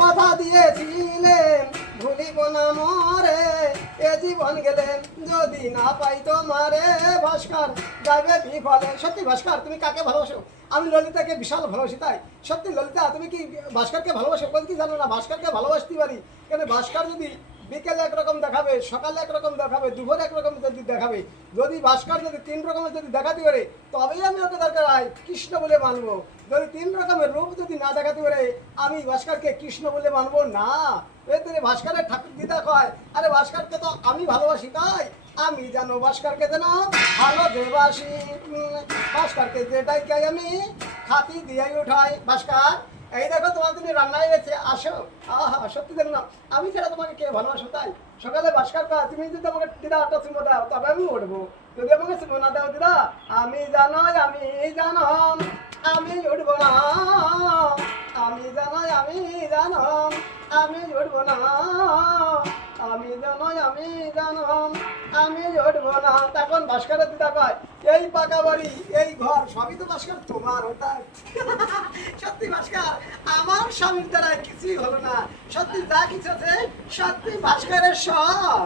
কথা দিয়েছিলেন ভুলিব না মরে, এ জীবন গেলে যদি না পাই তোমারে। ভাস্কর যাবে বিফলে। সত্যি ভাস্কর, তুমি কাকে ভালোবাসো? আমি ললিতাকে বিশাল ভালোবাসি। তাই সত্যি ললিতা, তুমি কি ভাস্করকে ভালোবাসো? বল কি জানো না, ভাস্করকে ভালোবাসতে পারি। কেন ভাস্কর যদি বিকেলে একরকম দেখাবে, সকালে একরকম দেখাবে, দুপুরে একরকম যদি দেখাবে, যদি ভাস্কর যদি 3 রকমের যদি দেখাতে পারে, তবেই আমি ওকে দরকার হয় কৃষ্ণ বলে মানবো। যদি 3 রকমের রূপ যদি না দেখাতে পারে, আমি ভাস্করকে কৃষ্ণ বলে মানবো না। এতে ভাস্করের ঠাকুর দিদা কয়, আরে ভাস্করকে তো আমি ভালোবাসি, তাই আমি জানো ভাস্করকে যেন ভালো দেবাসি। ভাস্করকে যেটাই চাই আমি খাতি দিয়ে উঠাই। ভাস্কর, এই দেখো তোমার তুমি রান্নায় গেছে, আসো। আহা, সত্যি দেখো না, আমি ছাড়া তোমাকে কে ভালোবাসো? তাই সকালে ভাস্কর কয়, তুমি যদি আমাকে দিদা একটা চুমো দাও তবে আমি উঠবো। যদি আমাকে চুমো না দাও দিদা, আমি জানো আমি উঠবো না। আমি জানো আমি উঠবো না। আমি জানো আমি উঠবো না। তখন ভাস্করের দিদা কয়, এই পাকা বাড়ি, এই ঘর সবই তো ভাস্কর তোমার। ওটা সত্যি ভাস্কর, আমার স্বামীর দ্বারা কিছুই হলো না। সত্যি যা কিছু আছে সত্যি ভাস্করের সব।